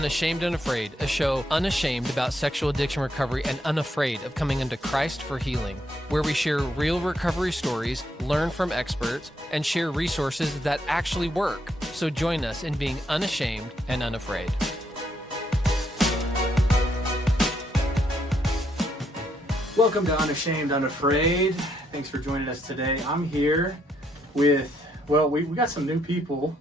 Unashamed Unafraid, a show unashamed about sexual addiction recovery and unafraid of coming into Christ for healing, where we share real recovery stories, learn from experts, and share resources that actually work. So join us in being unashamed and unafraid. Welcome to Unashamed Unafraid. Thanks for joining us today. I'm here with, we got some new people.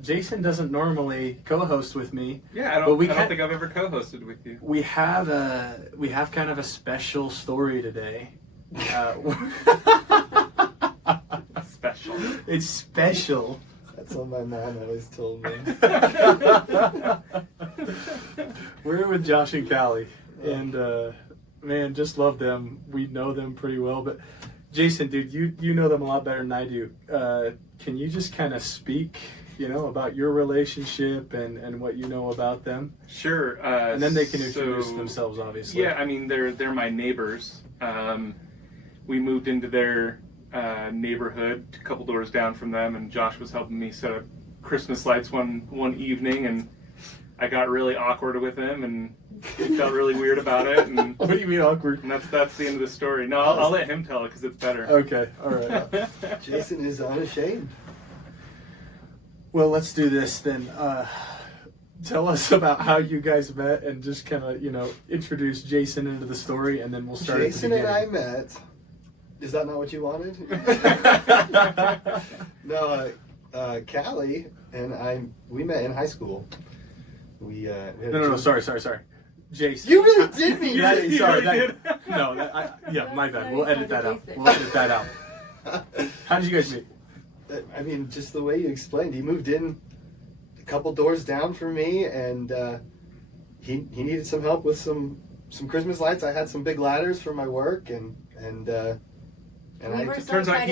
Jason doesn't normally co-host with me. Yeah, I don't think I've ever co-hosted with you. We have kind of a special story today. Special. It's special. That's what my mom always told me. We're with Josh and Kaleigh, and man, just love them. We know them pretty well, but Jason, dude, you know them a lot better than I do. Can you just kind of speak, about your relationship and what you know about them? Sure. And then they can introduce themselves, obviously. Yeah, I mean, they're my neighbors. We moved into their neighborhood a couple doors down from them, and Josh was helping me set up Christmas lights one evening, and I got really awkward with him, and he felt really weird about it. And what do you mean awkward? And that's the end of the story. No, I'll let him tell it because it's better. Okay, all right. Jason is unashamed. Well, let's do this then. Tell us about how you guys met, and just kind of, introduce Jason into the story, and then we'll start. Jason and I met. Is that not what you wanted? No, Kaleigh and we met in high school. No, sorry. Jason. You really did meet Jason. Sorry. My bad. We'll edit that out. How did you guys meet? I mean, just the way you explained. He moved in a couple doors down from me, and he needed some help with some Christmas lights. I had some big ladders for my work, and it turns out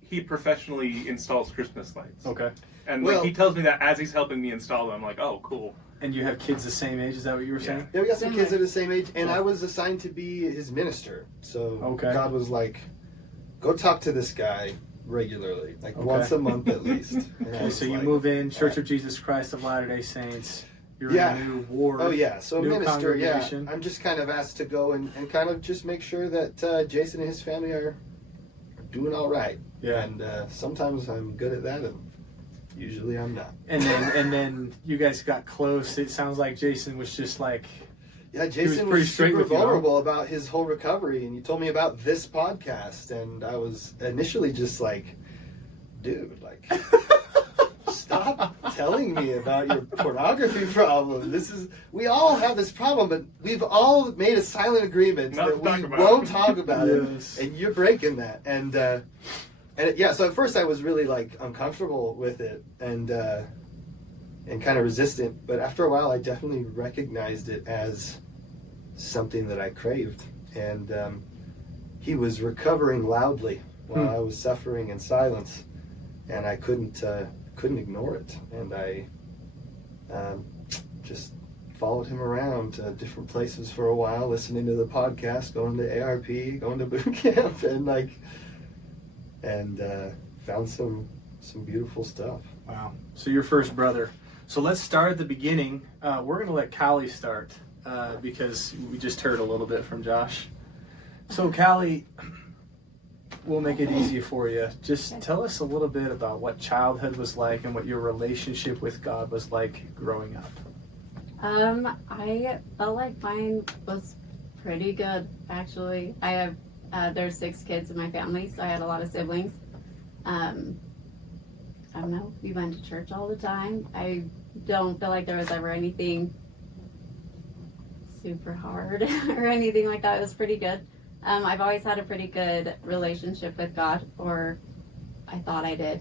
he professionally installs Christmas lights. Okay. And he tells me that as he's helping me install them. I'm like, oh, cool. And you have kids the same age? Is that what you were saying? Yeah, we got some kids that are the same age, and I was assigned to be his minister. So God was like, go talk to this guy regularly, once a month at least. Okay, so you move in, Church of Jesus Christ of Latter-day Saints. You're in a new ward. Oh, yeah. So a minister, congregation. I'm just kind of asked to go and kind of just make sure that Jason and his family are doing all right. Yeah. And sometimes I'm good at that, and usually I'm not. And then you guys got close. It sounds like Jason was just like... Yeah, Jason was super vulnerable about his whole recovery, and he told me about this podcast, and I was initially just like, dude, stop telling me about your pornography problem. We all have this problem, but we've all made a silent agreement that we won't talk about it, and you're breaking that. And so at first I was really uncomfortable with it and kind of resistant, but after a while I definitely recognized it as something that I craved. And he was recovering loudly while I was suffering in silence, and I couldn't ignore it. And I just followed him around to different places for a while, listening to the podcast, going to ARP, going to boot camp, and found some beautiful stuff. Wow. So your first brother. So let's start at the beginning. We're going to let Kaleigh start because we just heard a little bit from Josh. So Kaleigh, we'll make it easy for you. Just tell us a little bit about what childhood was like and what your relationship with God was like growing up. I felt like mine was pretty good, actually. I have there's 6 kids in my family, so I had a lot of siblings. I don't know, we went to church all the time. I don't feel like there was ever anything super hard or anything like that. It was pretty good. I've always had a pretty good relationship with God, or I thought I did,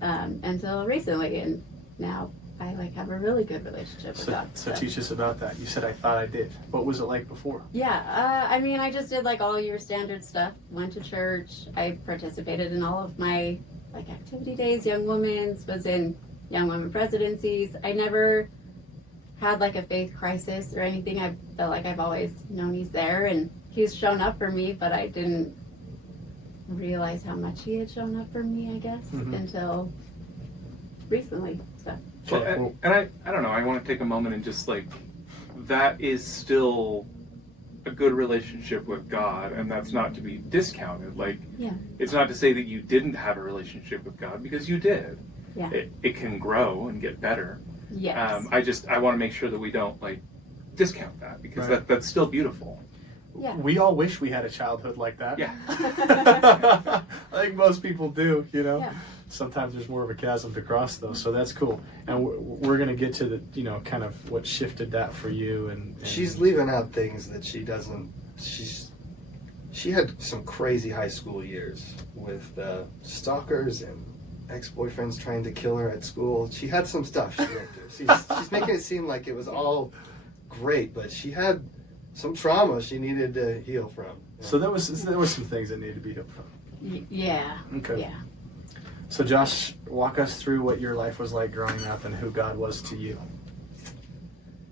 until recently, and now I have a really good relationship with God. So teach us about that. You said I thought I did. What was it like before? Yeah, I just did all your standard stuff. Went to church. I participated in all of my activity days. Young Women's, was in Young Women presidencies. I never had a faith crisis or anything. I felt like I've always known He's there, and He's shown up for me, but I didn't realize how much He had shown up for me, I guess, until recently. So Okay. Well, and I don't know, I want to take a moment and just like, that is still a good relationship with God, and that's not to be discounted. Like, Yeah. it's not to say that you didn't have a relationship with God, because you did. Yeah. It can grow and get better. Yes. I want to make sure that we don't like discount that, because Right. that's still beautiful. Yeah. We all wish we had a childhood like that. Yeah. I think most people do, you know. Yeah. Sometimes there's more of a chasm to cross, though, so that's cool. And we're going to get to the, you know, kind of what shifted that for you. And She's leaving out things that she doesn't. She had some crazy high school years with stalkers and ex-boyfriends trying to kill her at school. She had some stuff she went through. She's making it seem like it was all great, but she had some trauma she needed to heal from. So there was some things that needed to be healed from. Yeah. Okay. Yeah. So Josh, walk us through what your life was like growing up and who God was to you.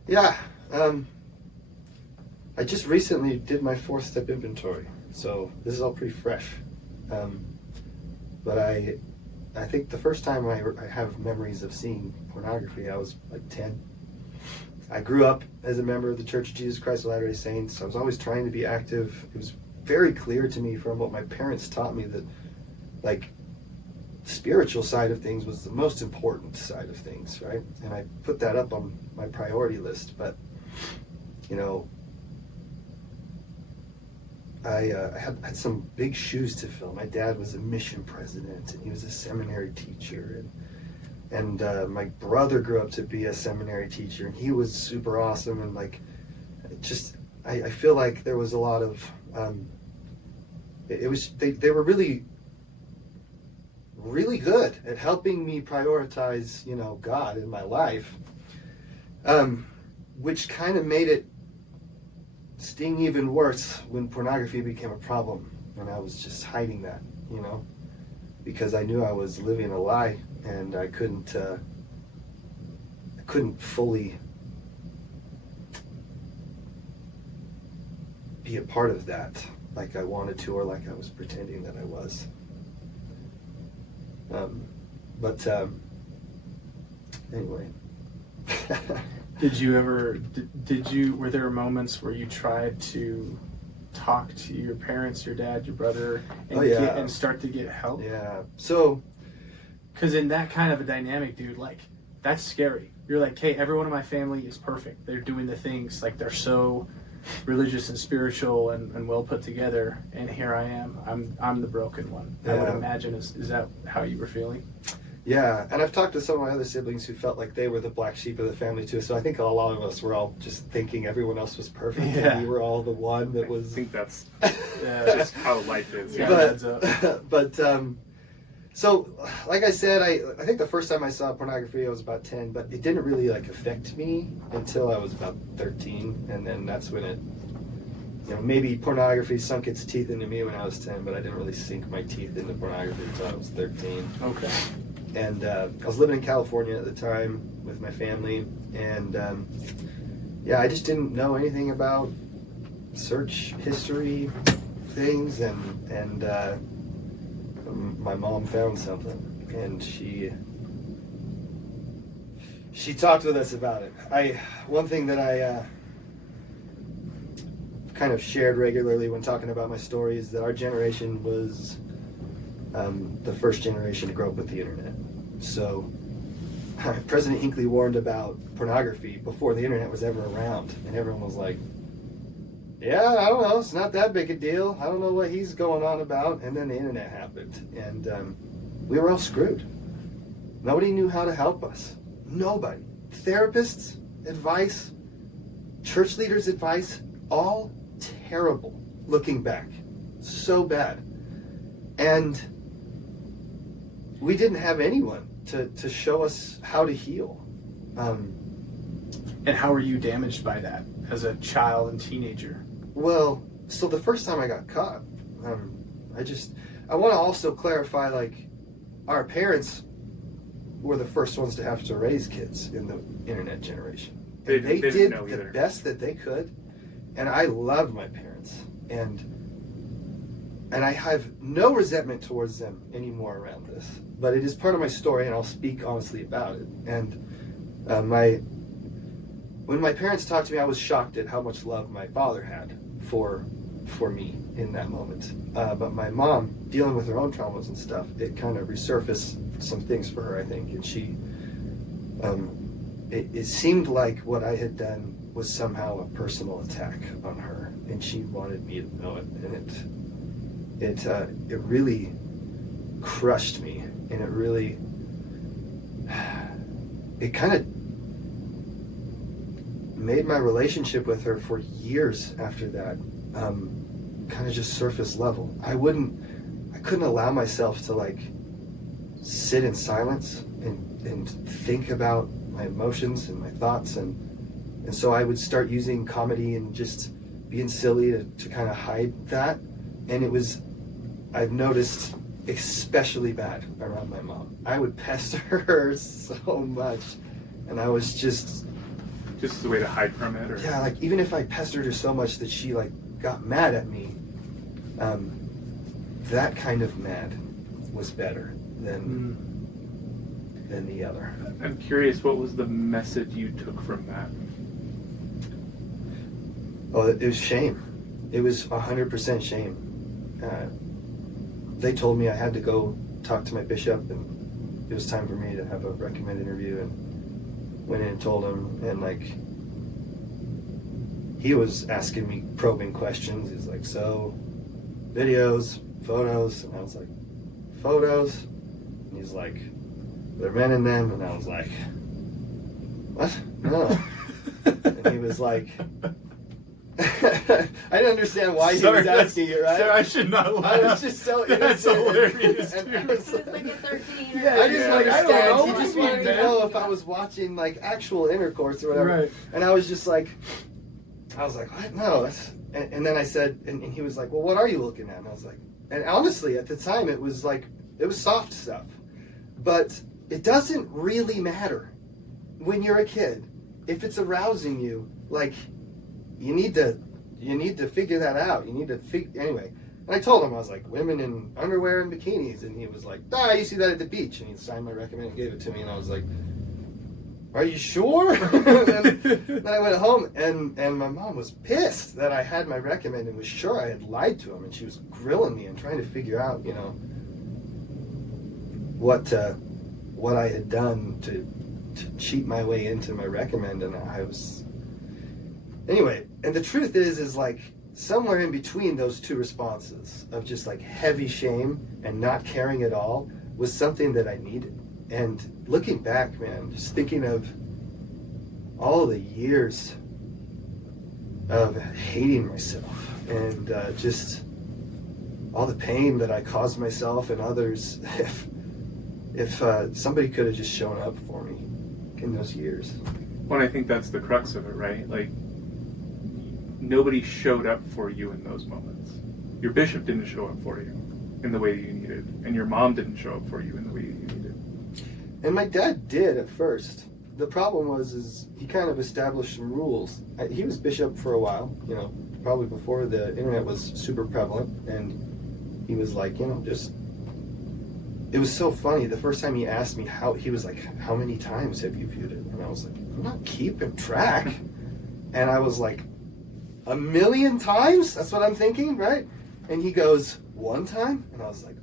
Yeah. I just recently did my 4-step inventory, so this is all pretty fresh. But I think the first time I have memories of seeing pornography, I was like 10. I grew up as a member of the Church of Jesus Christ of Latter-day Saints. I was always trying to be active. It was very clear to me from what my parents taught me that, like, the spiritual side of things was the most important side of things, right? And I put that up on my priority list. But, you know, I had some big shoes to fill. My dad was a mission president, and he was a seminary teacher, and my brother grew up to be a seminary teacher, and he was super awesome. And like, just I feel like there was a lot of they were really good at helping me prioritize, you know, God in my life, which kind of made it sting even worse when pornography became a problem, and I was just hiding that, you know, because I knew I was living a lie, and I couldn't fully be a part of that like I wanted to, or like I was pretending that I was. Anyway. Were there moments where you tried to talk to your parents, your dad, your brother, and, and start to get help? Yeah. So, because in that kind of a dynamic, dude, like, that's scary. You're like, hey, everyone in my family is perfect. They're doing the things, like, they're so religious and spiritual and well put together, and here I am. I'm the broken one. Yeah. I would imagine, is that how you were feeling? Yeah, and I've talked to some of my other siblings who felt like they were the black sheep of the family too. So I think a lot of us were all just thinking everyone else was perfect, and we were all the one that was. I think that's just how life is. Yeah. But so, like I said, I think the first time I saw pornography, I was about 10, but it didn't really like affect me until I was about 13, and then that's when it, you know, maybe pornography sunk its teeth into me when I was 10, but I didn't really sink my teeth into pornography until I was 13. Okay. And I was living in California at the time with my family, and I just didn't know anything about search history things, and my mom found something, and she talked with us about it. One thing that I kind of shared regularly when talking about my story is that our generation was the first generation to grow up with the internet. So President Hinckley warned about pornography before the internet was ever around, and everyone was like, yeah, I don't know, it's not that big a deal. I don't know what he's going on about. And then the internet happened, and we were all screwed. Nobody knew how to help us. Nobody. Therapists, advice, church leaders' advice, all terrible looking back. So bad. And we didn't have anyone to show us how to heal. And how were you damaged by that as a child and teenager? Well, so the first time I got caught, I want to also clarify, like, our parents were the first ones to have to raise kids in the internet generation. They did the best that they could, and I love my parents. And and I have no resentment towards them anymore around this, but it is part of my story, and I'll speak honestly about it. And when my parents talked to me, I was shocked at how much love my father had for me in that moment. But my mom, dealing with her own traumas and stuff, it kind of resurfaced some things for her, I think. And she, it seemed like what I had done was somehow a personal attack on her, and she wanted me to know it. And it really crushed me, and it kind of made my relationship with her for years after that kind of just surface level. I couldn't allow myself to like sit in silence and think about my emotions and my thoughts, and so I would start using comedy and just being silly to kind of hide that. And I've noticed, especially bad around my mom. I would pester her so much, and I was just as a way to hide from it, or yeah, like even if I pestered her so much that she like got mad at me, that kind of mad was better than the other. I'm curious, what was the message you took from that? Oh, it was shame. It was 100% shame. They told me I had to go talk to my bishop, and it was time for me to have a recommended interview, and went in and told him, and like he was asking me probing questions. He's like, so videos, photos, and I was like, photos? And he's like, are there men in them? And I was like, what? No. And he was like, I didn't understand why he was asking you, right? Sorry, I should not laugh. I was just so innocent. That's hilarious, And dude. I was It's like a 13 or I just I don't understand. know. He just wanted to know if I was watching like actual intercourse or whatever. Right. And I was just like, what? No, that's. And then I said, and he was like, well, what are you looking at? And I was like, and honestly, at the time, it was soft stuff, but it doesn't really matter when you're a kid. If it's arousing you, like, you need to figure that out. You need to anyway. And I told him, I was like, women in underwear and bikinis, and he was like, you see that at the beach, and he signed my recommend and gave it to me, and I was like, are you sure? Then I went home, and my mom was pissed that I had my recommend and was sure I had lied to him, and she was grilling me and trying to figure out, what I had done to cheat my way into my recommend. And I was anyway. And the truth is like somewhere in between those two responses of just like heavy shame and not caring at all was something that I needed. And looking back, man, just thinking of all the years of hating myself and just all the pain that I caused myself and others, if somebody could have just shown up for me in those years. Well, I think that's the crux of it, right? Like, nobody showed up for you in those moments. Your bishop didn't show up for you in the way that you needed, and your mom didn't show up for you in the way you needed. And my dad did at first. The problem was he kind of established some rules. He was bishop for a while, probably before the internet was super prevalent, and he was like, just. It was so funny. The first time he asked me he was like, how many times have you viewed it? And I was like, I'm not keeping track. And I was like, 1,000,000 times? That's what I'm thinking, right? And he goes, 1 time? And I was like,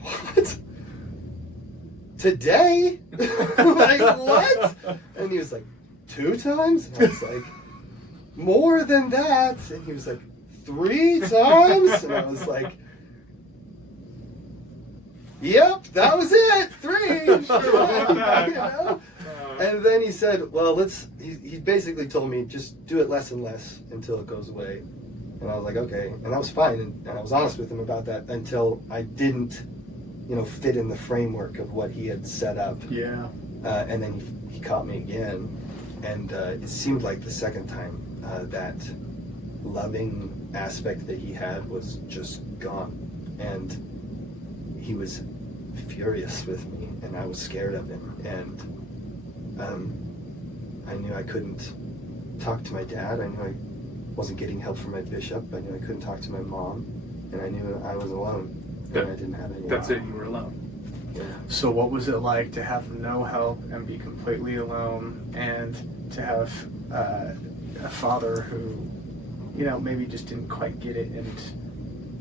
what? Today? Like, what? And he was like, 2 times? And I was like, more than that. And he was like, 3 times? And I was like, yep, that was it. 3. And then he said, well, he basically told me, just do it less and less until it goes away. And I was like, okay. And that was fine. And I was honest with him about that until I didn't, fit in the framework of what he had set up. Yeah. And then he caught me again. And it seemed like the second time that loving aspect that he had was just gone. And he was furious with me, and I was scared of him. And I knew I couldn't talk to my dad. I knew I wasn't getting help from my bishop. I knew I couldn't talk to my mom. and I knew I was alone. That- And I didn't have anyone. That's it. You were alone. Yeah. So what was it like to have no help and be completely alone, and to have a father who, you know, maybe just didn't quite get it, and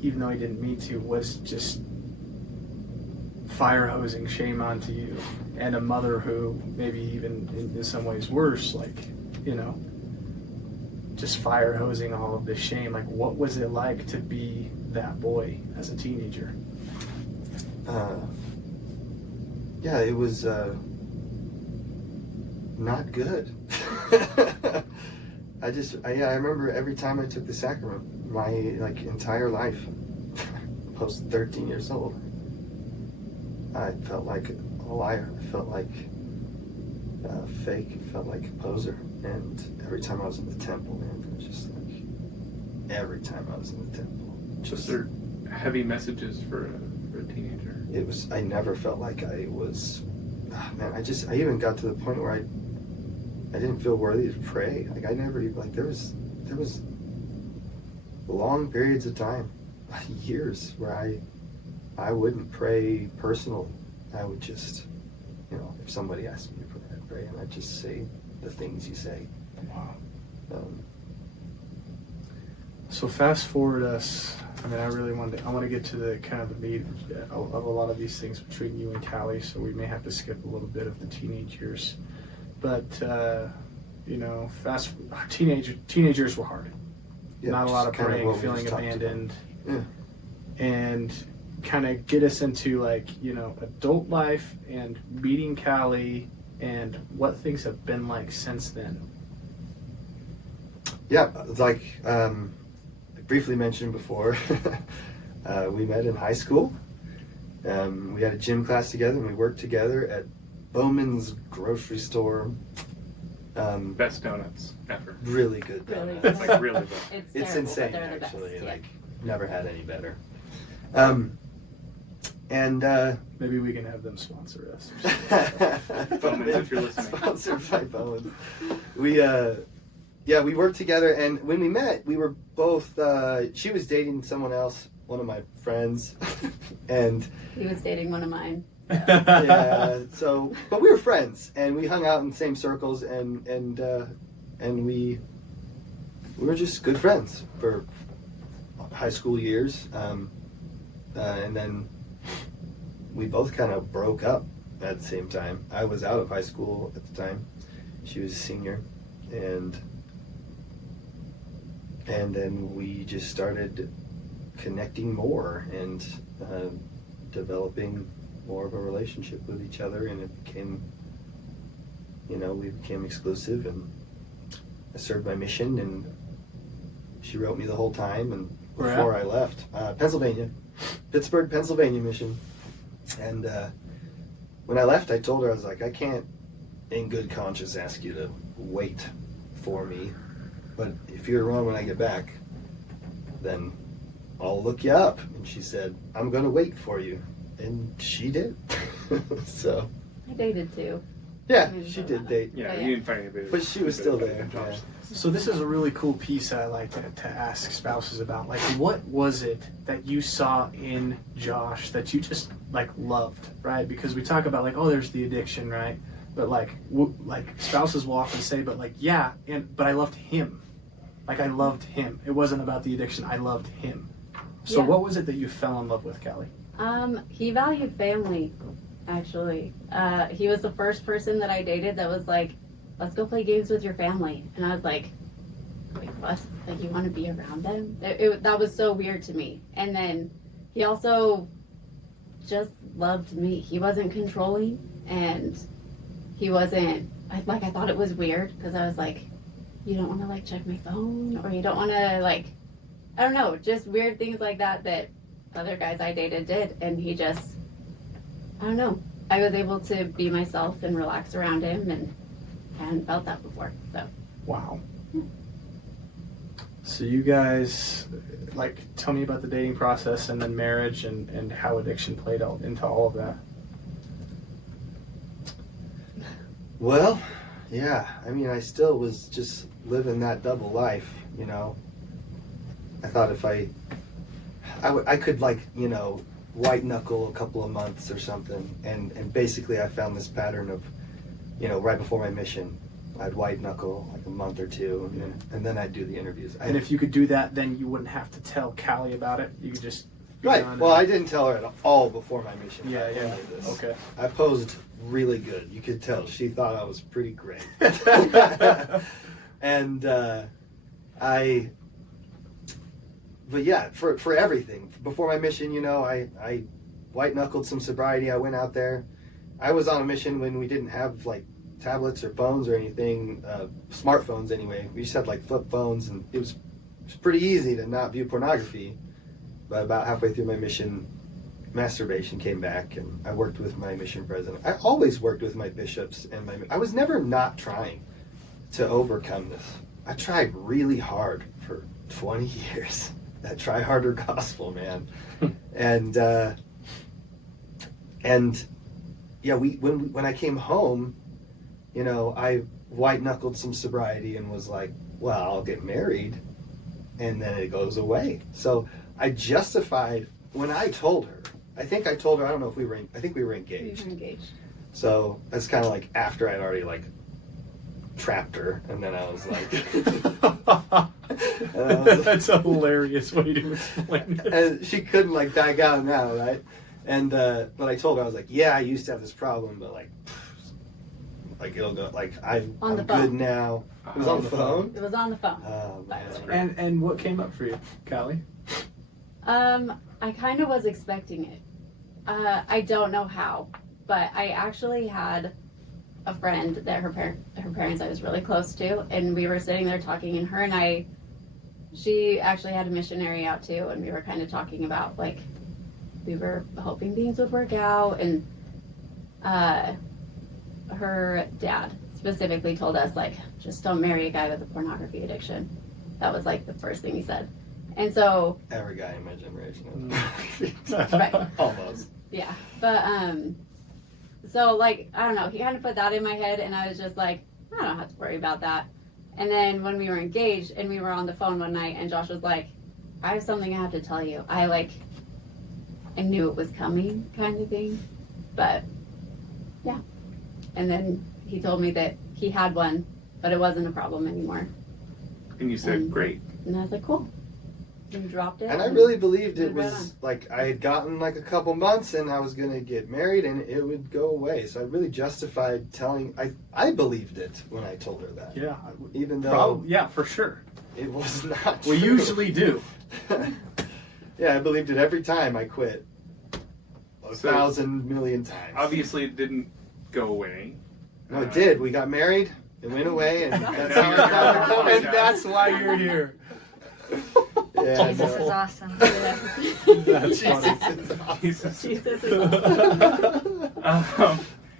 even though he didn't mean to, was just fire hosing shame onto you, and a mother who maybe even in some ways worse, like, you know, just fire hosing all of this shame. Like, what was it like to be that boy as a teenager? Yeah, it was not good. I remember every time I took the sacrament, my entire life, post 13 years old, I felt like a liar. I felt like fake. I felt like a poser. And every time I was in the temple, man, it was just like, every time I was in the temple. Those are heavy messages for a teenager. It was, I never felt like I was, man, I even got to the point where I didn't feel worthy to pray. Like, I never even, like, there was long periods of time, years, where I wouldn't pray personally. I would just, you know, if somebody asked me to pray, I'd pray, and I'd just say the things you say. Wow. Um, So fast forward us. I mean, I want to get to the kind of the meat of a lot of these things between you and Kaleigh. So we may have to skip a little bit of the teenage years, but you know, teenagers were hard. yeah, Not a lot of just kind praying, what we feeling just talked about. abandoned, Yeah. and kind of get us into, like, you know, adult life and meeting Kaleigh and what things have been like since then. Yeah, like I briefly mentioned before, we met in high school. We had a gym class together, and we worked together at Bowman's grocery store. Best donuts ever. Really good Really donuts. good. It's like really good. It's It's terrible, insane, but they're the actually. best. Yeah. Like, never had any better. And Maybe we can have them sponsor us. Bowman's, if you're listening. Sponsored by Bowman's. We worked together, and when we met, we were both. She was dating someone else, one of my friends, and He was dating one of mine. yeah. So, but we were friends, and we hung out in the same circles, and we were just good friends for high school years, and then we both kind of broke up at the same time. I was out of high school at the time. She was a senior, and then we just started connecting more and developing more of a relationship with each other, and it became, you know, we became exclusive, and I served my mission, and she wrote me the whole time, and Where before at? I left, Pittsburgh, Pennsylvania mission. And when I left, I told her, I was like, I can't in good conscience ask you to wait for me, but if you're around when I get back, then I'll look you up. And she said, I'm going to wait for you. And she did. So, I dated too. yeah, she did date. Yeah, Oh, you didn't find anybody. But she was still there, Josh. yeah. So this is a really cool piece I like to ask spouses about. Like, what was it that you saw in Josh that you just, like, loved, right? Because we talk about, like, oh, there's the addiction, right? But, like, spouses will often say, but, like, yeah, but I loved him. Like, I loved him. It wasn't about the addiction. I loved him. So Yeah. what was it that you fell in love with, Kaleigh? He valued family, actually. He was the first person that I dated that was like, let's go play games with your family. And I was like, wait, what? Like, you want to be around them? That was so weird to me. And then he also just loved me. He wasn't controlling, and he wasn't, I thought it was weird because I was like, you don't want to, like, check my phone, or you don't want to, like, I don't know, just weird things like that other guys I dated did. And he just, I don't know, I was able to be myself and relax around him, and I hadn't felt that before. So Wow. So you guys, like, tell me about the dating process and then marriage and how addiction played out into all of that. Well, yeah, I mean, I still was just living that double life, you know. I thought if I I could like, white knuckle a couple of months or something, and basically I found this pattern of, right before my mission, I'd white knuckle like a month or two, and then I'd do the interviews. And if you could do that, then you wouldn't have to tell Kaleigh about it. You could just right. Well, I didn't tell her at all before my mission. Yeah. This. Okay. I posed really good. You could tell she thought I was pretty great. And but yeah, for everything before my mission, I white knuckled some sobriety. I went out there. I was on a mission when we didn't have like tablets or phones or anything, smartphones anyway. We just had like flip phones, and it was pretty easy to not view pornography. But about halfway through my mission, masturbation came back, and I worked with my mission president. I always worked with my bishops, and I was never not trying to overcome this. I tried really hard for 20 years. That try harder gospel, man. and yeah, when I came home, I white knuckled some sobriety and was like, well, I'll get married, and then it goes away. So I justified when I told her. I think I told her. I don't know if we were. I think we were engaged. We were engaged. So that's kind of like after I'd already like trapped her, and then I was like, that's a hilarious way to explain it. And she couldn't like back out now, right? And but I told her, I was like, yeah, I used to have this problem, but like it'll go. Like I'm good now. It was on the phone. It was on the phone. Oh man. And what came up for you, Kaleigh? I kind of was expecting it. I don't know how, but I actually had a friend that her parents I was really close to, and we were sitting there talking, and her and I, she actually had a missionary out too, and we were kind of talking about like we were hoping things would work out, and her dad specifically told us like, just don't marry a guy with a pornography addiction. That was like the first thing he said. And so every guy in my generation right. Almost. Yeah. But so like I don't know, he kind of put that in my head, and I was just like, I don't have to worry about that. And then when we were engaged and we were on the phone one night, and Josh was like, I have something I have to tell you. I knew it was coming kind of thing. But yeah. And then he told me that he had one, but it wasn't a problem anymore. And you said, great. And I was like, cool. And dropped it. And I really believed it was like I had gotten like a couple months and I was going to get married and it would go away. So I really justified telling, I believed it when I told her that. Yeah. Even though. Yeah, for sure. It was not We true. usually do. Yeah, I believed it every time I quit. 1,000 million times. Obviously it didn't go away. No, it did. We got married. It went away, and that's how I found it coming. And that's why you're here. Yeah, Jesus is awesome. That's funny. Jesus. Jesus is awesome.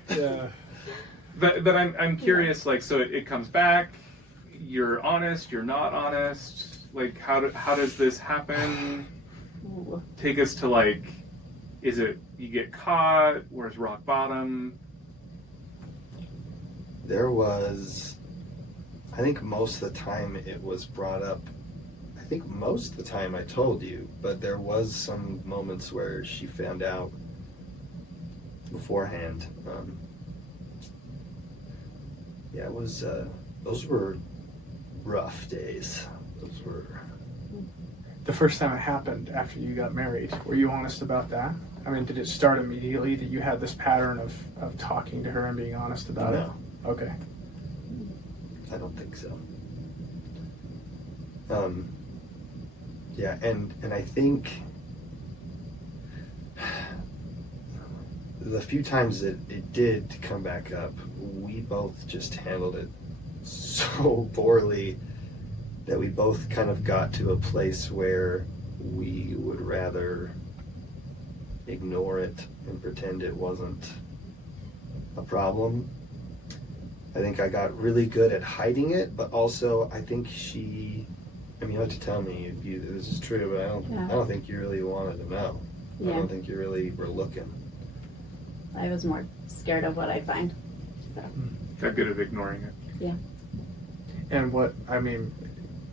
Yeah. But I'm curious, like, so it comes back, you're honest, you're not honest, like, how does this happen? Ooh. Take us to, like, is it you get caught, where's rock bottom? There was, I think most of the time it was brought up. I think most of the time I told you, but there was some moments where she found out beforehand. Yeah, it was. Those were rough days. Those were. The first time it happened after you got married, were you honest about that? I mean, did it start immediately that you had this pattern of talking to her and being honest about it? Okay. I don't think so. Yeah, and I think the few times that it did come back up, we both just handled it so poorly that we both kind of got to a place where we would rather ignore it and pretend it wasn't a problem. I think I got really good at hiding it, but also I think she, I mean, you have to tell me if this is true, but I don't think you really wanted to know. Yeah. I don't think you really were looking. I was more scared of what I'd find. So. Got good at ignoring it. Yeah. And what, I mean,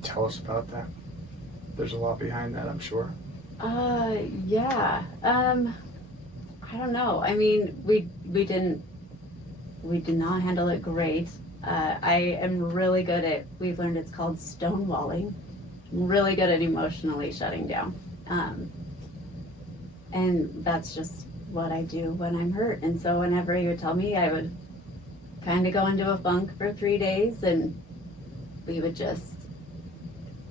tell us about that. There's a lot behind that, I'm sure. Yeah. I don't know. I mean, we did not handle it great. I am really good at, we've learned it's called stonewalling. I'm really good at emotionally shutting down. And that's just what I do when I'm hurt. And so whenever he would tell me, I would kind of go into a funk for 3 days, and we would just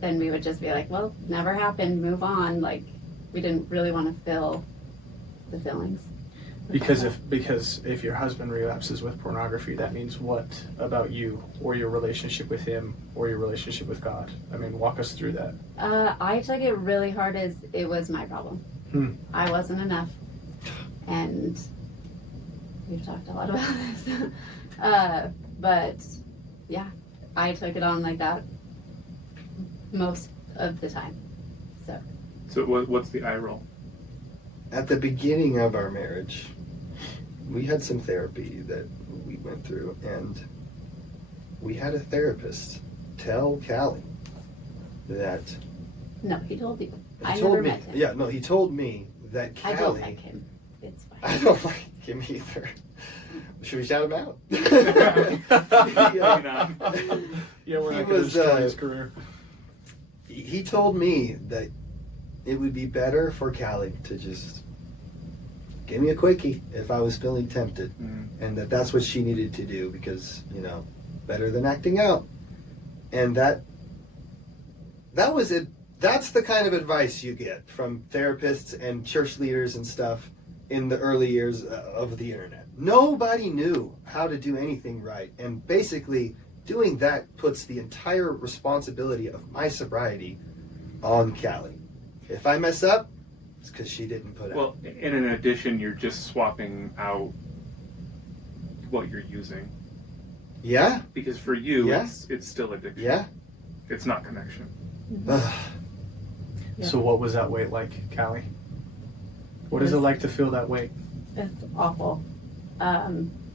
be like, well, never happened, move on. Like, we didn't really want to feel the feelings. Because if your husband relapses with pornography, that means what about you or your relationship with him or your relationship with God? I mean, walk us through that. I took it really hard as it was my problem. I wasn't enough. And we've talked a lot about this. But yeah, I took it on like that most of the time. So what's the eye roll? At the beginning of our marriage, we had some therapy that we went through, and we had a therapist tell Kaleigh that... No, he told you. I told never me, met him. Yeah, no, he told me that Kaleigh... I don't like him. It's fine. I don't like him either. Should we shout him out? Yeah, we're He not going to was, destroy his career. He told me that it would be better for Kaleigh to just give me a quickie if I was feeling tempted, and that's what she needed to do, because, better than acting out. And was it. That's the kind of advice you get from therapists and church leaders and stuff in the early years of the internet. Nobody knew how to do anything right, and basically doing that puts the entire responsibility of my sobriety on Kaleigh. If I mess up, it's because she didn't put out. Well, and in addition, you're just swapping out what you're using. Yeah? Because for you, Yeah. it's still addiction. Yeah? It's not connection. Yeah. So what was that weight like, Kaleigh? What is it like to feel that weight? It's awful.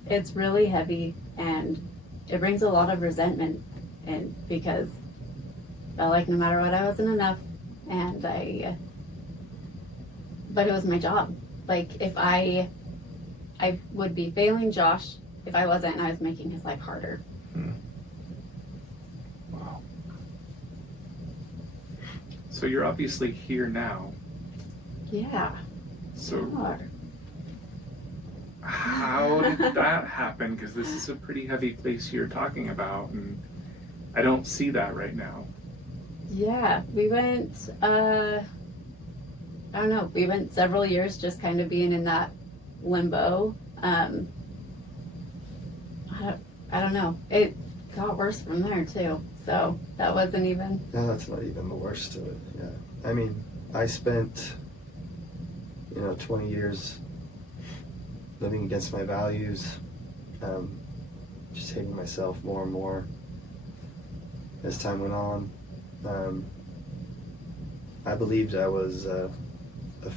It's really heavy, and it brings a lot of resentment in, because I felt like no matter what, I wasn't enough. And but it was my job. Like, if I would be failing Josh if I wasn't, and I was making his life harder. Wow. So you're obviously here now. Yeah. So Sure. how did that happen? Because this is a pretty heavy place you're talking about, and I don't see that right now. Yeah, we went, I don't know, we went several years just kind of being in that limbo. I don't know. It got worse from there too. So that wasn't even... No, that's not even the worst of it. Yeah. I mean, I spent, 20 years living against my values, just hating myself more and more as time went on. I believed I was a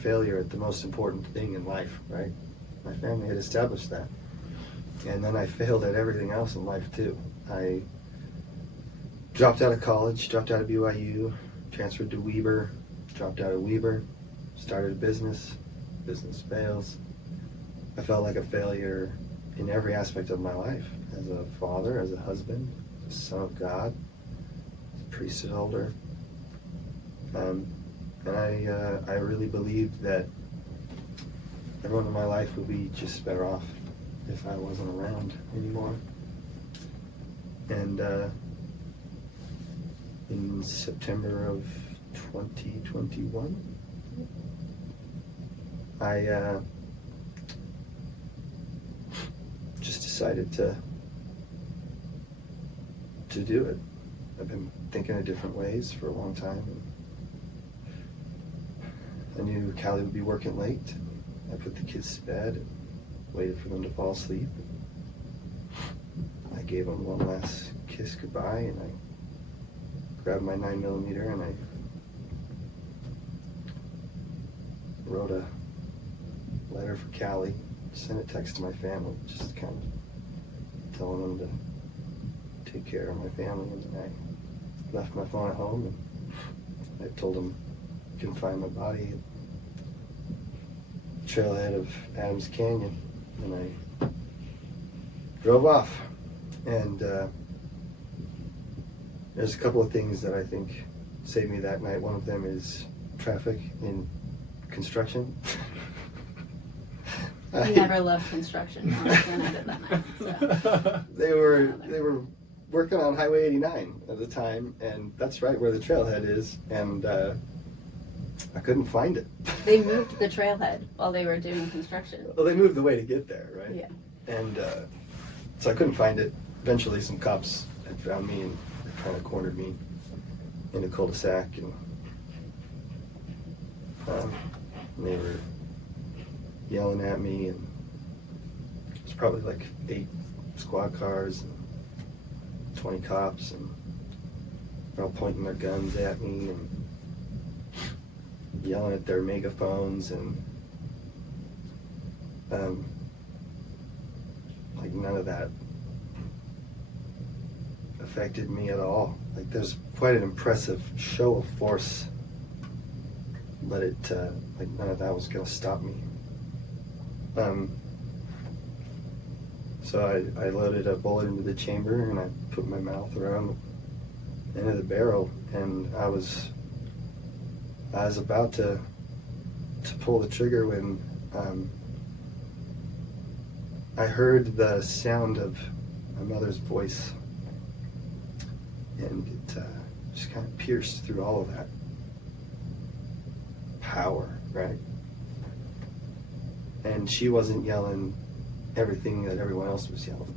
failure at the most important thing in life, right? My family had established that. And then I failed at everything else in life too. I dropped out of college, dropped out of BYU, transferred to Weber, dropped out of Weber, started a business fails. I felt like a failure in every aspect of my life, as a father, as a husband, as a son of God, as a priesthood holder. And I really believed that everyone in my life would be just better off if I wasn't around anymore. And in September of 2021, I just decided to do it. I've been thinking of different ways for a long time. I knew Kaleigh would be working late. I put the kids to bed and waited for them to fall asleep. I gave them one last kiss goodbye, and I grabbed my 9mm and I wrote a letter for Kaleigh, sent a text to my family, just kind of telling them to take care of my family. And I left my phone at home, and I told them, can find my body at the trailhead of Adams Canyon. And I drove off. And there's a couple of things that I think saved me that night. One of them is traffic in construction. I never loved construction. I was gonna edit that night. So. They were working on Highway 89 at the time, and that's right where the trailhead is, and I couldn't find it. They moved the trailhead while they were doing construction. Well, they moved the way to get there, right? Yeah. And so I couldn't find it. Eventually some cops had found me and kind of cornered me in a cul-de-sac, and they were yelling at me, and it was probably like 8 squad cars and 20 cops, and they're all pointing their guns at me and yelling at their megaphones, and like none of that affected me at all. Like there's quite an impressive show of force, but it like none of that was gonna stop me. So I loaded a bullet into the chamber, and I put my mouth around the end of the barrel, and I was about to pull the trigger when I heard the sound of my mother's voice, and it just kind of pierced through all of that power, right? And she wasn't yelling everything that everyone else was yelling.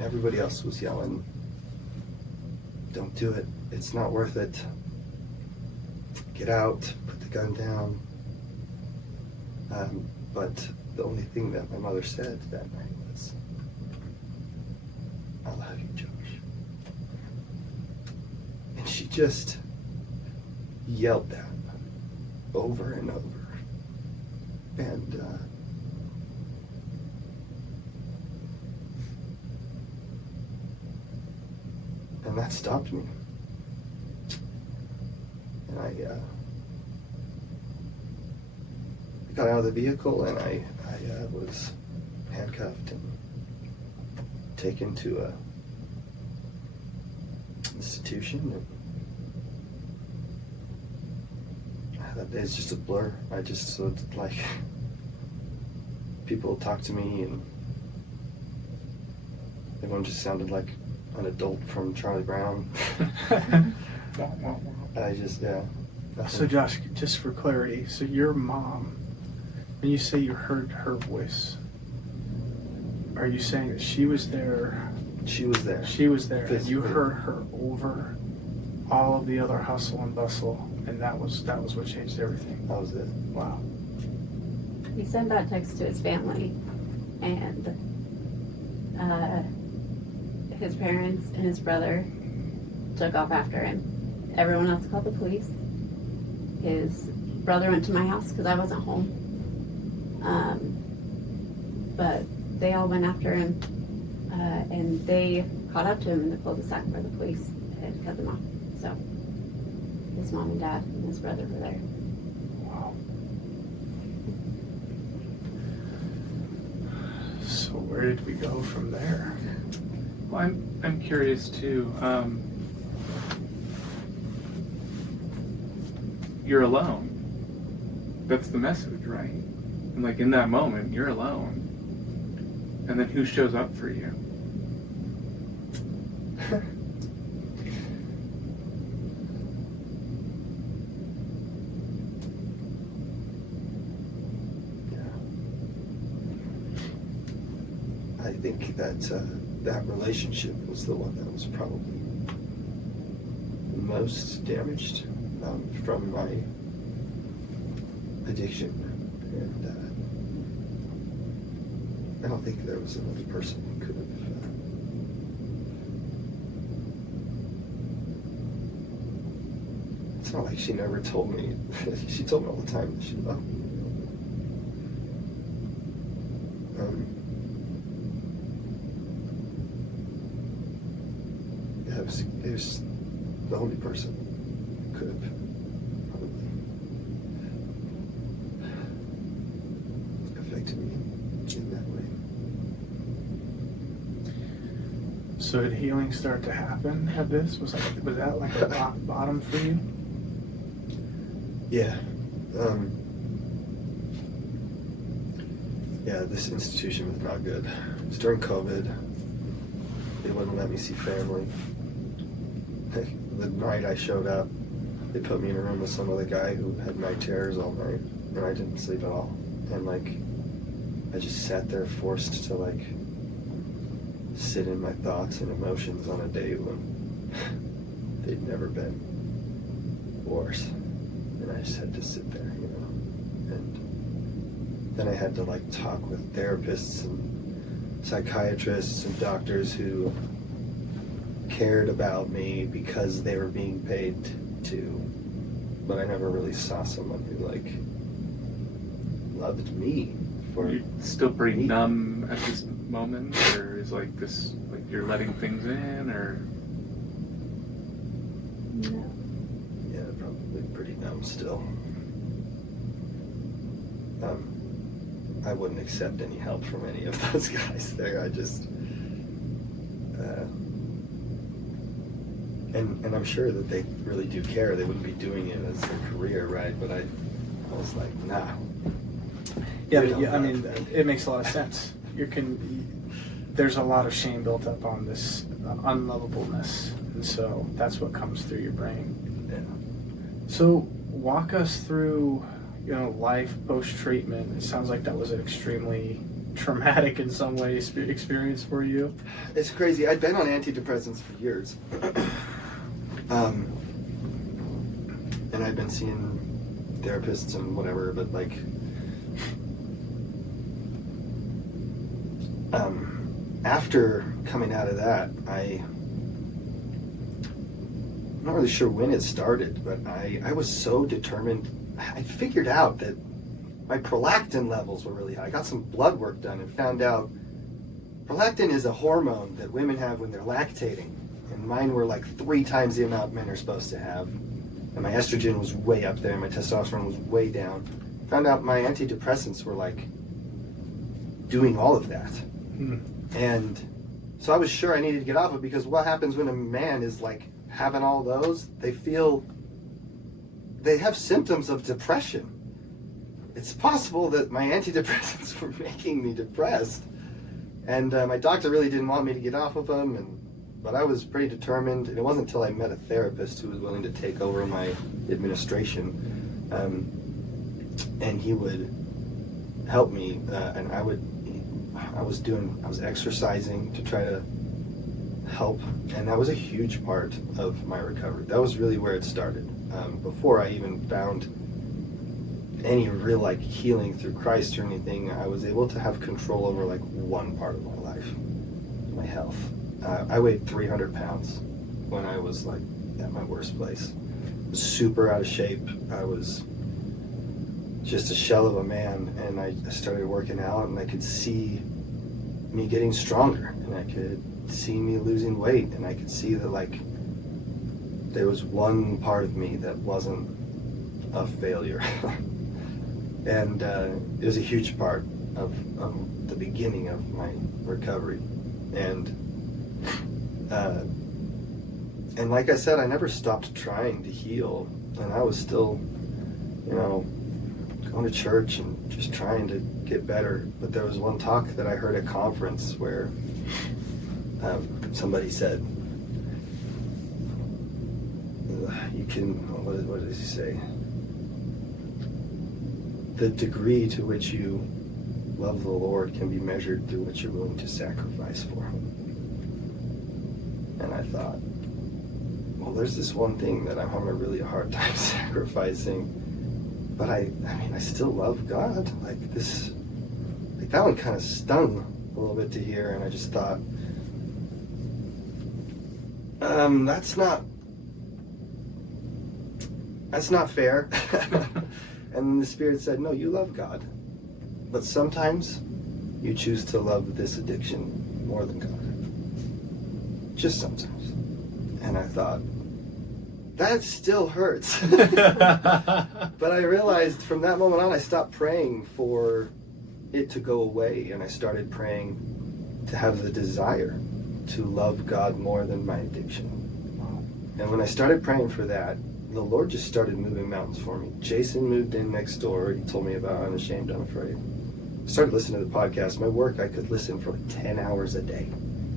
Everybody else was yelling, "Don't do it. It's not worth it. Get out. Put the gun down." But the only thing that my mother said that night was, "I love you, Josh." And she just yelled that over and over. And that stopped me. And I got out of the vehicle, and I was handcuffed and taken to a institution. And that day's just a blur. I just looked like people would talk to me, and everyone just sounded like an adult from Charlie Brown. I just, yeah. So Josh, just for clarity, so your mom, when you say you heard her voice, are you saying that she was there? She was there. She was there. And Physically. you heard her over all of the other hustle and bustle, and that was what changed everything. That was it. Wow. He sent that text to his family, and his parents and his brother took off after him. Everyone else called the police. His brother went to my house because I wasn't home. But they all went after him, and they caught up to him in the cul-de-sac where the police had cut them off. So his mom and dad and his brother were there. Wow. So where did we go from there? Well, I'm curious too. You're alone. That's the message, right? And like in that moment, you're alone. And then who shows up for you? I think that that relationship was the one that was probably the most damaged from my addiction, and I don't think there was another person who could have. It's not like she never told me. She told me all the time that she loved me. It was the only person who could have probably shaped me in that way. So did healing start to happen at this? Was that like a rock bottom for you? Yeah. Yeah, this institution was not good. It was during COVID. They wouldn't let me see family. The night I showed up, they put me in a room with some other guy who had night terrors all night, and I didn't sleep at all. And I just sat there forced to sit in my thoughts and emotions on a day when they'd never been worse. And I just had to sit there, And then I had to talk with therapists and psychiatrists and doctors who cared about me because they were being paid to. But I never really saw someone who loved me. Are you still pretty numb at this moment, or is this you're letting things in, or? No. Yeah, probably pretty numb still. I wouldn't accept any help from any of those guys there. I just, and I'm sure that they really do care. They wouldn't be doing it as their career, right? But I was like, nah. Yeah, I mean, it makes a lot of sense. There's a lot of shame built up on this unlovableness, and so that's what comes through your brain. Yeah. So walk us through, life post-treatment. It sounds like that was an extremely traumatic in some ways experience for you. It's crazy. I'd been on antidepressants for years. And I'd been seeing therapists and whatever, but after coming out of that, I'm not really sure when it started, but I was so determined. I figured out that my prolactin levels were really high. I got some blood work done and found out prolactin is a hormone that women have when they're lactating, and mine were 3 times the amount men are supposed to have. And my estrogen was way up there, and my testosterone was way down. Found out my antidepressants were doing all of that. And so I was sure I needed to get off it, because what happens when a man is having all those? They have symptoms of depression. It's possible that my antidepressants were making me depressed. And my doctor really didn't want me to get off of them, but I was pretty determined. And it wasn't until I met a therapist who was willing to take over my administration, and he would help me, and I was exercising to try to help, and that was a huge part of my recovery. That was really where it started. Before I even found any real healing through Christ or anything, I was able to have control over one part of my life, my health. I weighed 300 pounds when I was at my worst place. I was super out of shape. I was just a shell of a man, and I started working out, and I could see me getting stronger, and I could see me losing weight, and I could see that there was one part of me that wasn't a failure. And it was a huge part of the beginning of my recovery. And like I said, I never stopped trying to heal, and I was still, going to church and just trying to get better. But there was one talk that I heard at conference where somebody said, what does he say? The degree to which you love the Lord can be measured through what you're willing to sacrifice for Him. And I thought, well, there's this one thing that I'm having a really hard time sacrificing, but I still love God. That one kind of stung a little bit to hear, and I just thought, that's not fair. And the Spirit said, no, you love God, but sometimes you choose to love this addiction more than God. Just sometimes. And I thought, that still hurts. But I realized from that moment on, I stopped praying for it to go away, and I started praying to have the desire to love God more than my addiction. And when I started praying for that, the Lord just started moving mountains for me. Jason moved in next door. He told me about Unashamed Unafraid. I started listening to the podcast. My work, I could listen for like 10 hours a day.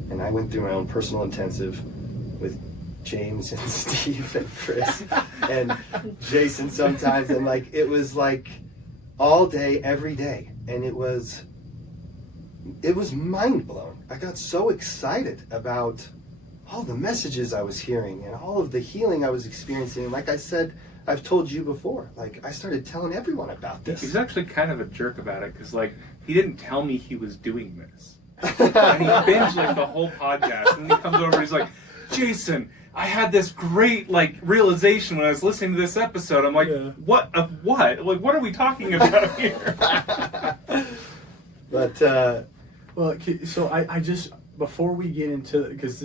And I went through my own personal intensive with James and Steve and Chris and Jason sometimes. And like, it was like all day, every day. And it was mind blowing. I got so excited about all the messages I was hearing and all of the healing I was experiencing. And like I said, I've told you before, like I started telling everyone about this. He's actually kind of a jerk about it because like he didn't tell me he was doing this. And he binged like the whole podcast, and then he comes over and he's like, Jason, I had this great like realization when I was listening to this episode. I'm like, what? Like, what are we talking about here? But well, so I just, before we get into it, because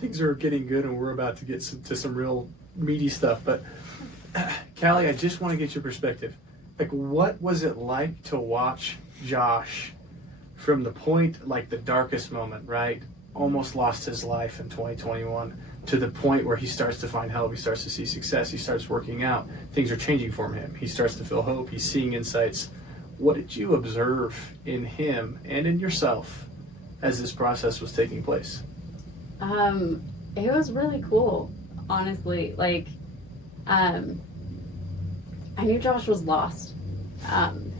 things are getting good and we're about to get to some real meaty stuff, but Kaleigh, I just want to get your perspective. Like, what was it like to watch Josh from the point, like the darkest moment, right? Almost lost his life in 2021, to the point where he starts to find help, he starts to see success, he starts working out, things are changing for him, he starts to feel hope, he's seeing insights. What did you observe in him and in yourself as this process was taking place? It was really cool, honestly. Like, I knew Josh was lost.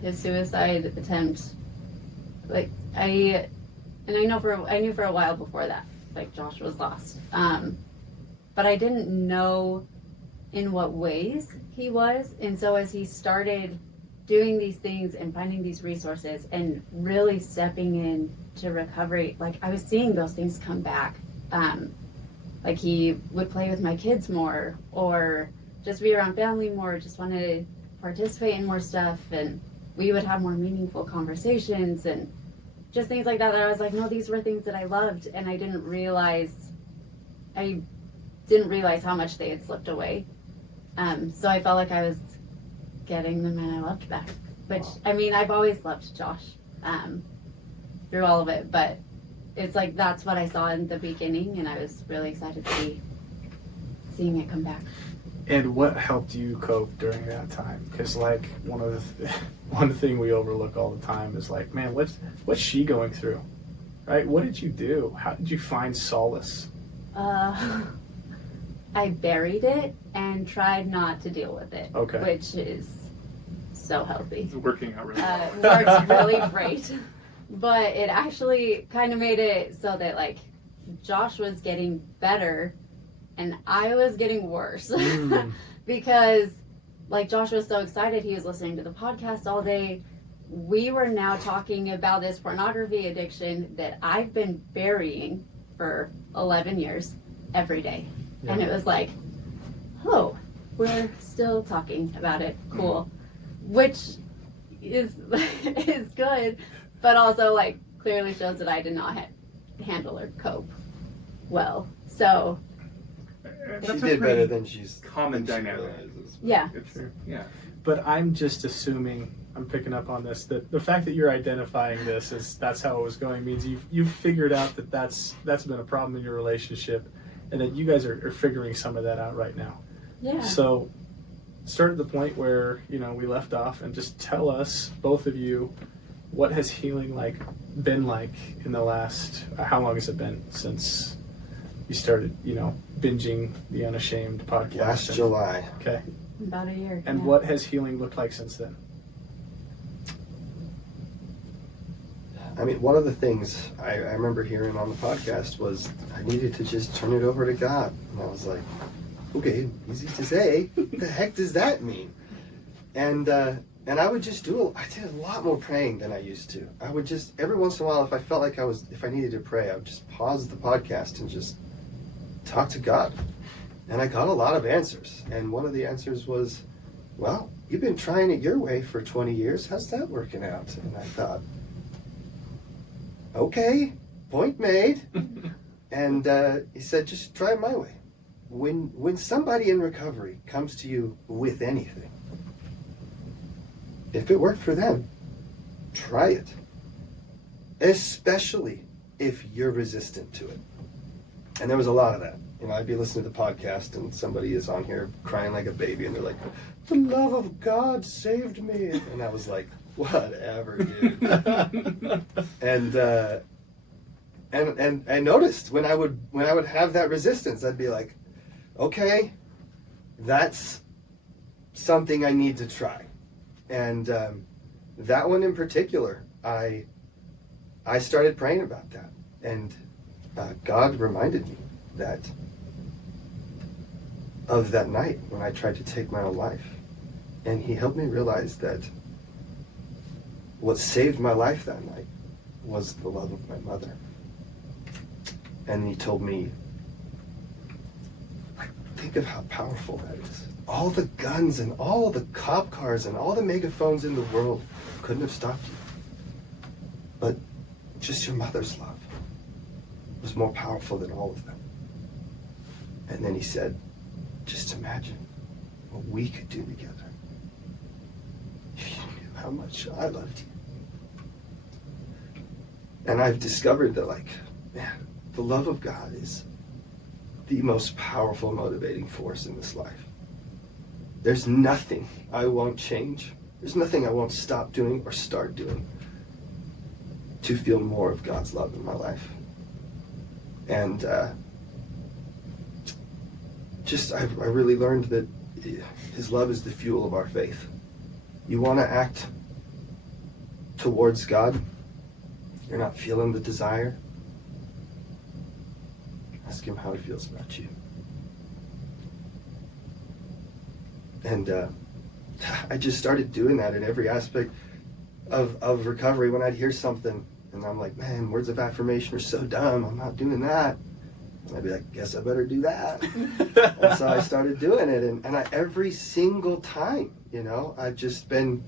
His suicide attempt, like I knew for a while before that, like Josh was lost. But I didn't know in what ways he was, and so as he started doing these things and finding these resources and really stepping in to recovery, like I was seeing those things come back. Like he would play with my kids more, or just be around family more, just want to participate in more stuff, and we would have more meaningful conversations and just things like that. I was like, no, these were things that I loved, and I didn't realize how much they had slipped away. So I felt like I was getting the man I loved back, which, I mean, I've always loved Josh through all of it, but it's like that's what I saw in the beginning, and I was really excited to be seeing it come back. And what helped you cope during that time? Because like one thing we overlook all the time is like, man, what's she going through, right? What did you do? How did you find solace? I buried it and tried not to deal with it, okay, which is so healthy. It's working out really well. Works really great, but it actually kind of made it so that like Josh was getting better and I was getting worse because like Josh was so excited, he was listening to the podcast all day. We were now talking about this pornography addiction that I've been burying for 11 years every day. Yeah. And it was like, oh, we're still talking about it. Cool. Which is good, but also like clearly shows that I did not handle or cope well. So she did better than she's common dynamic. Yeah. Yeah. But I'm just assuming, I'm picking up on this, that the fact that you're identifying this as that's how it was going means you've figured out that that's been a problem in your relationship, and that you guys are figuring some of that out right now. Yeah. So start at the point where, we left off, and just tell us, both of you, what has healing been like in the last, how long has it been since you started, binging the Unashamed podcast? Last July. Okay. About a year. And what has healing looked like since then? I mean, one of the things I remember hearing on the podcast was I needed to just turn it over to God. And I was like, okay, easy to say. What the heck does that mean? And I would just I did a lot more praying than I used to. I would just, every once in a while, if I felt like if I needed to pray, I would just pause the podcast and just talk to God. And I got a lot of answers. And one of the answers was, well, you've been trying it your way for 20 years. How's that working out? And I thought, okay, point made. And he said, just try it my way. When somebody in recovery comes to you with anything, if it worked for them, try it. especially if you're resistant to it. And there was a lot of that. I'd be listening to the podcast and somebody is on here crying like a baby and they're like, the love of God saved me. And I was like, whatever, dude. and I noticed when I would have that resistance, I'd be like, okay, that's something I need to try. And that one in particular, I started praying about that. And God reminded me of that night when I tried to take my own life. And he helped me realize that what saved my life that night was the love of my mother. And he told me, think of how powerful that is. All the guns and all the cop cars and all the megaphones in the world couldn't have stopped you. But just your mother's love was more powerful than all of them. And then he said, just imagine what we could do together if you knew how much I loved you. And I've discovered that, man, the love of God is the most powerful motivating force in this life. There's nothing I won't change. There's nothing I won't stop doing or start doing to feel more of God's love in my life. And I really learned that his love is the fuel of our faith. You want to act towards God, you're not feeling the desire, ask him how he feels about you. And I just started doing that in every aspect of recovery. When I'd hear something and I'm like, man, words of affirmation are so dumb, I'm not doing that. And I'd be like, guess I better do that. And so I started doing it. And every single time, I've just been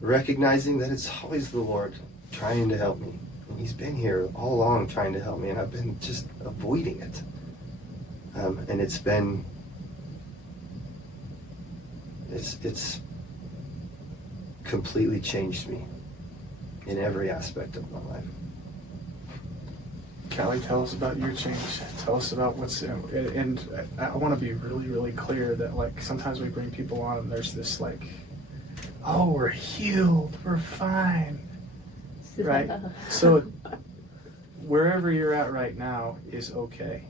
recognizing that it's always the Lord trying to help me. And he's been here all along trying to help me, and I've been just avoiding it. And it's completely changed me in every aspect of my life. Kaleigh, tell us about your change. Tell us about what's and I want to be really, really clear that sometimes we bring people on and there's this oh, we're healed, we're fine, right? So wherever you're at right now is okay.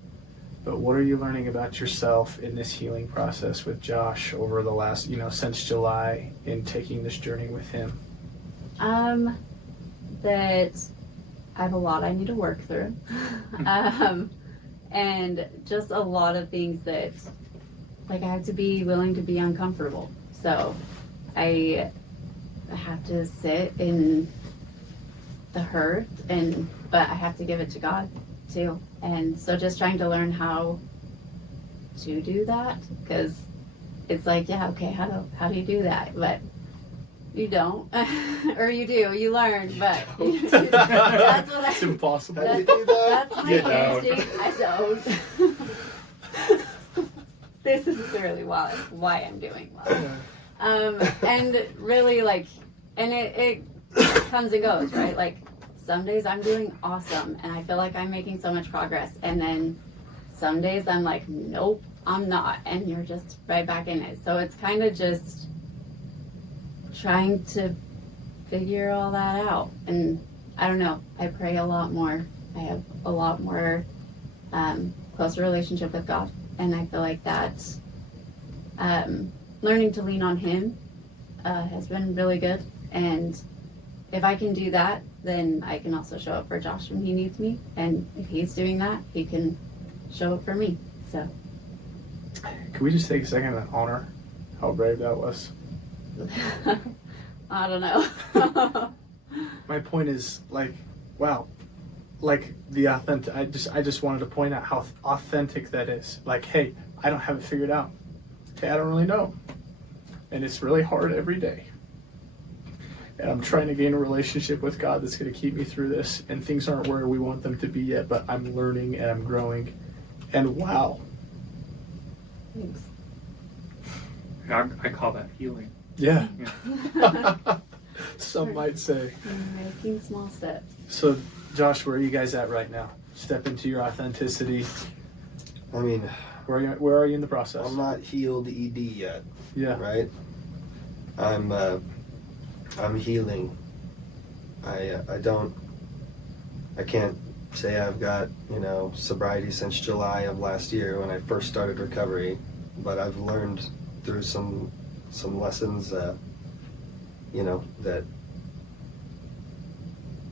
But what are you learning about yourself in this healing process with Josh over the last, since July, in taking this journey with him? That I have a lot I need to work through. And just a lot of things that, I have to be willing to be uncomfortable. So I have to sit in the hurt, but I have to give it to God too. And so just trying to learn how to do that, because it's okay, how do you do that? But you don't, or you do, you learn, but that's what It's impossible. How do you do that? That's my instinct. I don't. This is clearly why I'm doing well. And really and it comes and goes, right? Some days I'm doing awesome and I feel like I'm making so much progress, and then some days I'm like, nope, I'm not, and you're just right back in it. So it's kind of just trying to figure all that out. And I don't know, I pray a lot more. I have a lot more closer relationship with God, and I feel like that learning to lean on him has been really good. And if I can do that, then I can also show up for Josh when he needs me, and if he's doing that, he can show up for me. So Can we just take a second and honor how brave that was? I don't know. My point is wow, the authentic. I just wanted to point out how authentic that is. Hey, I don't have it figured out. Okay, I don't really know, and it's really hard every day. And I'm trying to gain a relationship with God that's going to keep me through this. And things aren't where we want them to be yet, but I'm learning and I'm growing. And wow. Thanks. I call that healing. Yeah. Some might say. Making small steps. So, Josh, where are you guys at right now? Step into your authenticity. I mean, Where are you in the process? I'm not healed ED yet. Yeah. Right? I'm healing. I can't say I've got, sobriety since July of last year when I first started recovery, but I've learned through some lessons, that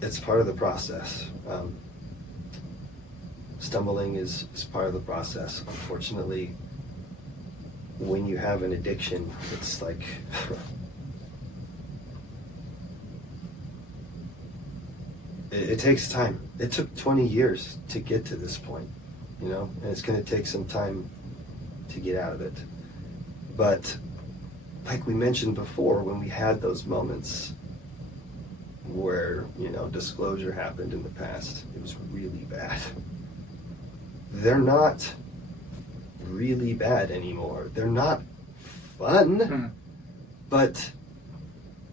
it's part of the process. Stumbling is part of the process. Unfortunately, when you have an addiction, it's like it takes time. It took 20 years to get to this point, and it's going to take some time to get out of it. But like we mentioned before, when we had those moments where, disclosure happened in the past, it was really bad. They're not really bad anymore. They're not fun, but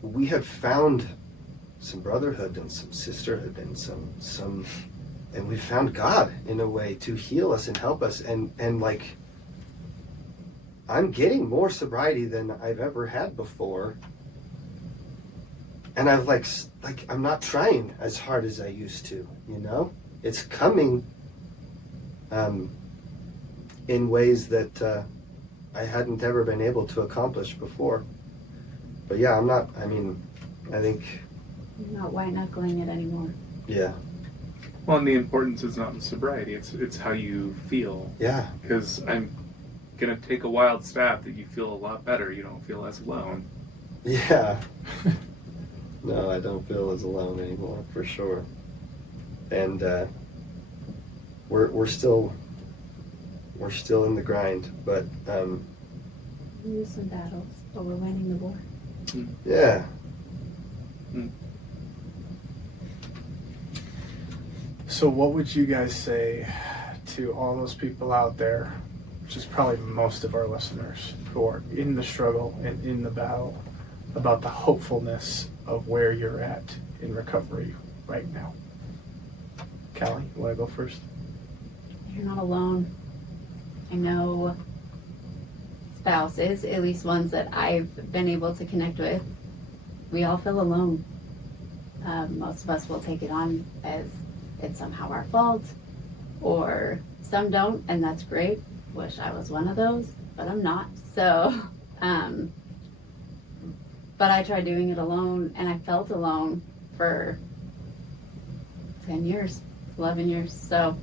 we have found some brotherhood and some sisterhood and and we found God in a way to heal us and help us, and like I'm getting more sobriety than I've ever had before, and I've like I'm not trying as hard as I used to. It's coming in ways that I hadn't ever been able to accomplish before. But yeah, I think You're not white knuckling it anymore. yeah. Well, and the importance is not in sobriety, it's how you feel. Yeah. Because I'm going to take a wild stab that you feel a lot better. You don't feel as alone. Yeah. No, I don't feel as alone anymore, for sure. And we're still in the grind, but We lose some battles, but we're winning the war. yeah. So what would you guys say to all those people out there, which is probably most of our listeners, who are in the struggle and in the battle, about the hopefulness of where you're at in recovery right now? Kaleigh, you want to go first? You're not alone. I know spouses, at least ones that I've been able to connect with, we all feel alone. Most of us will take it on as it's somehow our fault, or some don't, and that's great. Wish I was one of those, but I'm not. So, but I tried doing it alone, and I felt alone for 10 years, 11 years. So,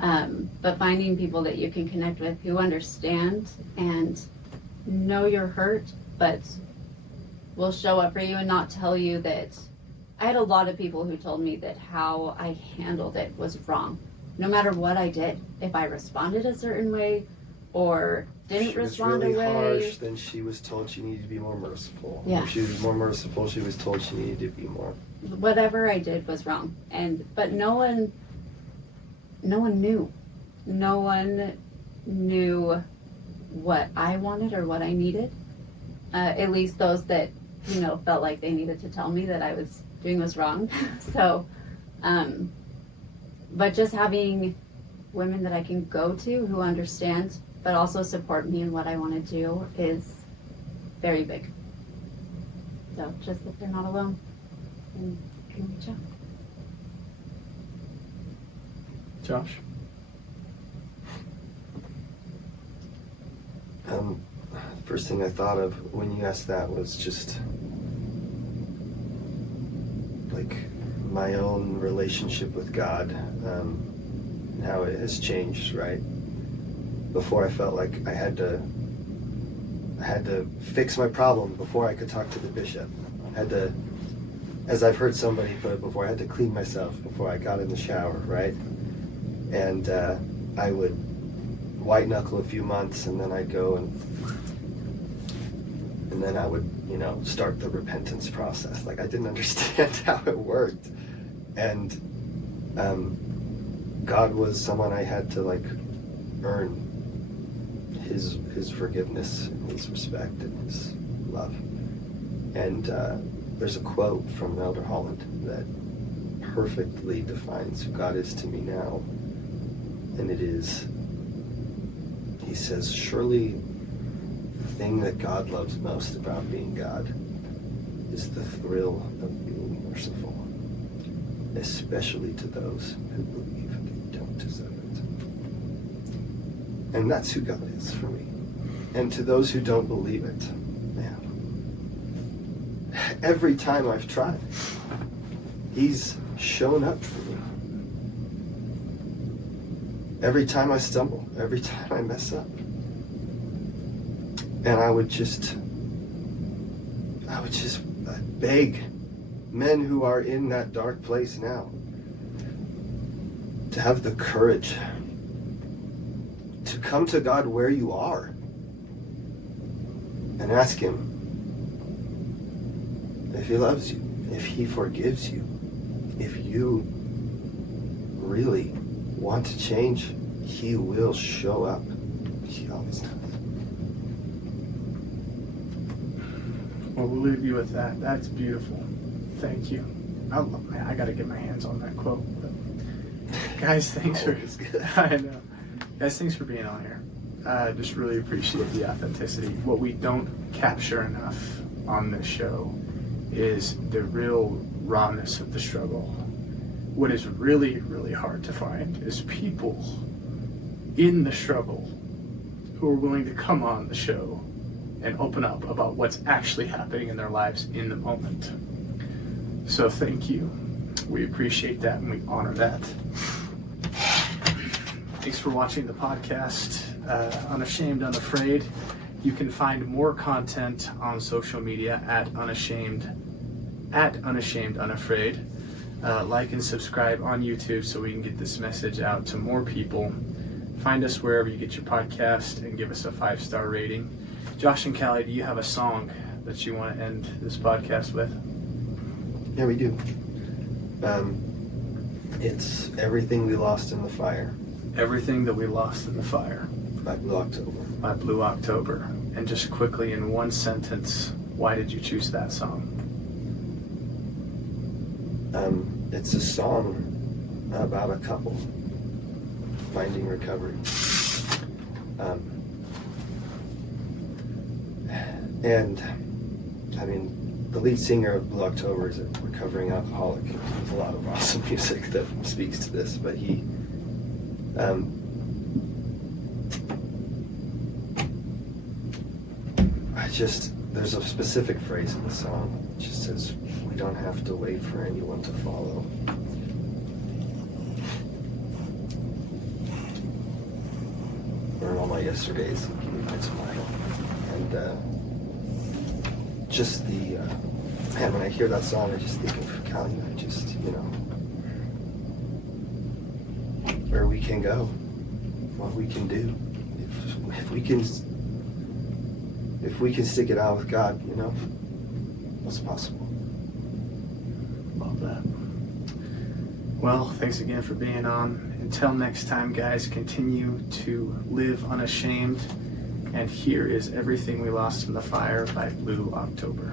but finding people that you can connect with who understand and know you're hurt, but will show up for you and not tell you that. I had a lot of people who told me that how I handled it was wrong. No matter what I did, if I responded a certain way or didn't respond really a way. harsh, then she was told she needed to be more merciful. Yeah. If she was more merciful, she was told she needed to be more. Whatever I did was wrong, but no one knew. No one knew what I wanted or what I needed. At least those that felt like they needed to tell me that I was doing was wrong. So, but just having women that I can go to who understand, but also support me in what I want to do is very big. So just that they're not alone and can reach out. Josh? First thing I thought of when you asked that was just like my own relationship with God, and how it has changed, right? Before I felt like I had to fix my problem before I could talk to the bishop. I had to, as I've heard somebody put it before, I had to clean myself before I got in the shower, right? And I would white knuckle a few months, and then I'd go and then I would, start the repentance process. Like I didn't understand how it worked, and God was someone I had to earn His forgiveness, and His respect, and His love, and there's a quote from Elder Holland that perfectly defines who God is to me now. And it is, he says, surely the thing that God loves most about being God is the thrill of being merciful, especially to those who believe they don't deserve it. And that's who God is for me. And to those who don't believe it, man, every time I've tried, he's shown up for me. Every time I stumble, every time I mess up. And I would just beg men who are in that dark place now to have the courage to come to God where you are and ask him if he loves you, if he forgives you, if you really want to change, he will show up. He always does. Well, we'll leave you with that. That's beautiful. Thank you. I got to get my hands on that quote. But guys, thanks for. I know. Guys, thanks for being on here. I just really appreciate the authenticity. What we don't capture enough on this show is the real rawness of the struggle. What is really, really hard to find is people in the struggle who are willing to come on the show and open up about what's actually happening in their lives in the moment. So thank you. We appreciate that and we honor that. Thanks for watching the podcast, Unashamed Unafraid. You can find more content on social media at Unashamed Unafraid. Like and subscribe on YouTube so we can get this message out to more people. Find us wherever you get your podcast and give us a 5-star rating. Josh and Kaleigh, do you have a song that you want to end this podcast with? Yeah, we do. It's Everything We Lost in the Fire. Everything That We Lost in the Fire. By Blue October. By Blue October. And just quickly, in one sentence, why did you choose that song? It's a song about a couple finding recovery. And, I mean, the lead singer of Blue October is a recovering alcoholic. There's a lot of awesome music that speaks to this, but he, there's a specific phrase in the song. It just says, we don't have to wait for anyone to follow. Burn all my yesterdays and give me my smile. And just the, man, when I hear that song, I just think of Kaleigh. I just, where we can go, what we can do. If we can stick it out with God, what's possible. Love that. Well, thanks again for being on. Until next time, guys, continue to live unashamed. And here is Everything We Lost in the Fire by Blue October.